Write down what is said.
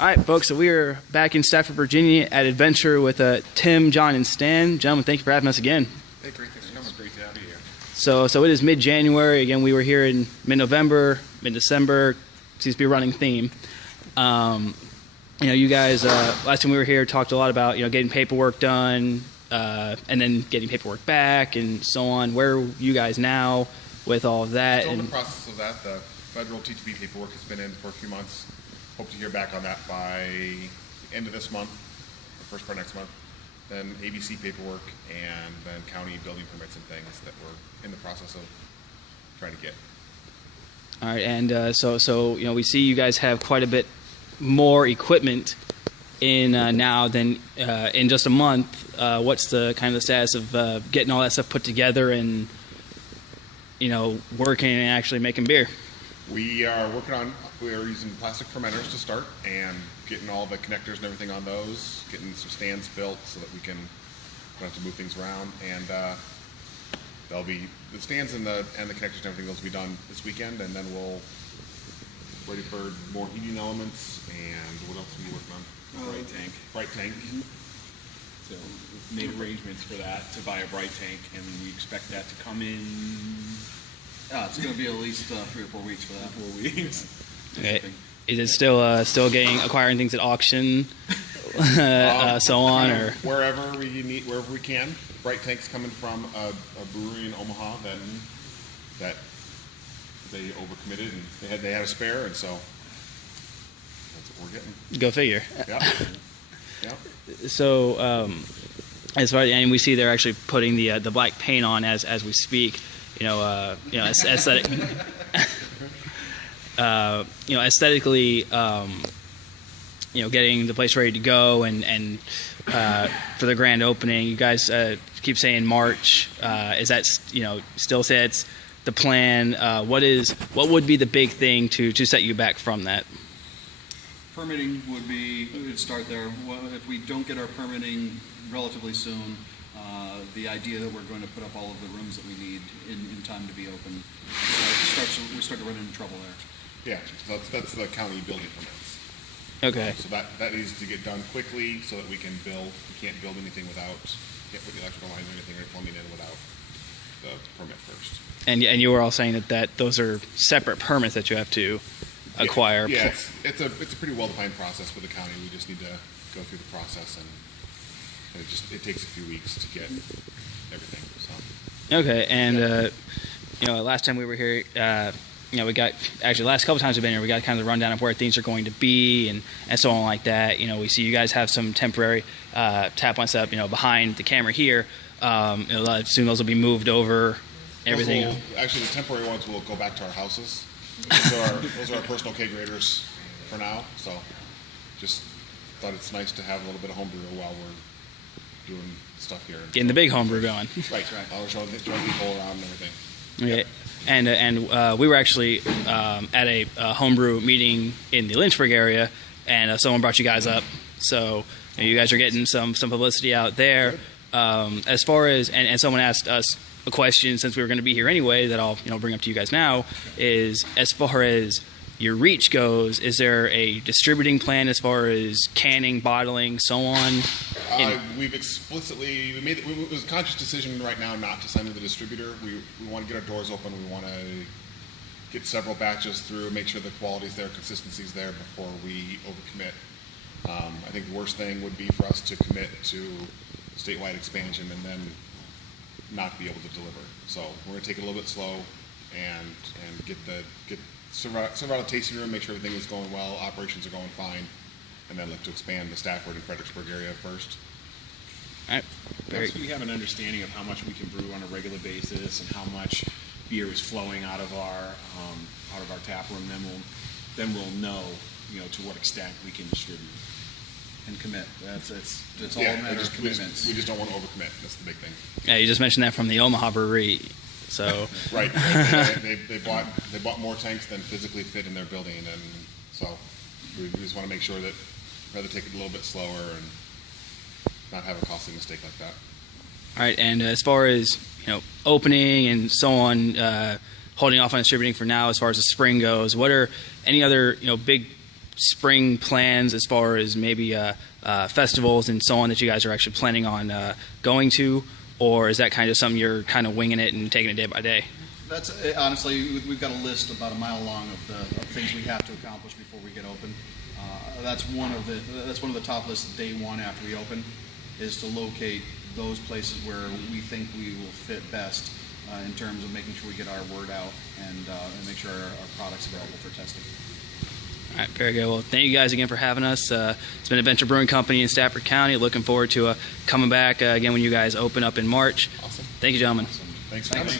All right, folks, so we are back in Stafford, Virginia at Adventure with Tim, John, and Stan. Gentlemen, thank you for having us again. Hey, great. Thanks for coming. Great to have you here. So it is mid-January. Again, we were here in mid-November, mid-December. Seems to be a running theme. You guys, last time we were here, talked a lot about, getting paperwork done and then getting paperwork back and so on. Where are you guys now with all of that? Still in the process of that. The federal TTB paperwork has been in for a few months. Hope to hear back on that by the end of this month, or first part of next month. Then ABC paperwork, and then county building permits and things that we're in the process of trying to get. All right, and so we see you guys have quite a bit more equipment in now than in just a month. What's the kind of the status of getting all that stuff put together and working and actually making beer? We are using plastic fermenters to start and getting all the connectors and everything on those, getting some stands built so that we don't have to move things around. And they'll be the stands and the connectors and everything. Those will be done this weekend, and then we'll ready for more heating elements. And what else are you working on? Bright tank. Mm-hmm. So we've made arrangements for that, to buy a bright tank, and we expect that to come in. It's going to be at least 3 or 4 weeks for that. 4 weeks. Okay. Is it still acquiring things at auction, so on, or wherever we can? Bright tanks coming from a brewery in Omaha that they overcommitted and they had a spare, and so that's what we're getting. Go figure. Yeah. So as far and we see they're actually putting the black paint on as we speak. Aesthetic. Aesthetically, getting the place ready to go and for the grand opening. You guys keep saying March. Is that still sets the plan? What would be the big thing to set you back from that? Permitting would start there. Well, if we don't get our permitting relatively soon, the idea that we're going to put up all of the rooms that we need in time to be open, we start to run into trouble there. Yeah, so that's the county building permits. Okay. So that needs to get done quickly so that we can build. We can't build anything can't put the electrical lines or anything or plumbing in without the permit first. And you were all saying that those are separate permits that you have to acquire. Yeah, it's a pretty well-defined process for the county. We just need to go through the process, and it takes a few weeks to get everything. So. Okay, and last time we were here, we got last couple times we've been here, we got kind of the rundown of where things are going to be and so on like that. We see you guys have some temporary tap lines set up, behind the camera here. I assume those will be moved over. Everything. Actually, the temporary ones will go back to our houses. Those are our personal kegrators for now. So, just thought it's nice to have a little bit of homebrew while we're doing stuff here. Getting the big homebrew going. Right. I was showing people around and everything. Okay. Yep. And we were actually at a homebrew meeting in the Lynchburg area, and someone brought you guys up. So you guys are getting some publicity out there. As far as and someone asked us a question, since we were going to be here anyway, that I'll bring up to you guys now, is as far as your reach goes, is there a distributing plan as far as canning, bottling, so on? We've explicitly it was a conscious decision right now not to send to the distributor. We want to get our doors open. We want to get several batches through, make sure the quality's there, consistency's there before we overcommit. I think the worst thing would be for us to commit to statewide expansion and then not be able to deliver. So we're going to take it a little bit slow and serve out a tasting room, make sure everything is going well, operations are going fine, and then look to expand the Stafford and Fredericksburg area first. All right. Once we have an understanding of how much we can brew on a regular basis and how much beer is flowing out of our tap room, then we'll know to what extent we can distribute and commit. It's all a matter of commitments. We just don't want to overcommit. That's the big thing. Yeah, you just mentioned that from the Omaha brewery. So right. They bought more tanks than physically fit in their building, and so we just want to make sure that rather take it a little bit slower and not have a costly mistake like that. All right, and as far as opening and so on, holding off on distributing for now, as far as the spring goes, what are any other big spring plans as far as maybe festivals and so on that you guys are actually planning on going to, or is that kind of something you're kind of winging it and taking it day by day? That's honestly, we've got a list about a mile long of things we have to accomplish before we get open. That's one of the top lists day one after we open, is to locate those places where we think we will fit best in terms of making sure we get our word out and make sure our product's available for testing. All right, very good. Well, thank you guys again for having us. It's been Adventure Brewing Company in Stafford County. Looking forward to coming back again when you guys open up in March. Awesome. Thank you, gentlemen. Thanks for coming.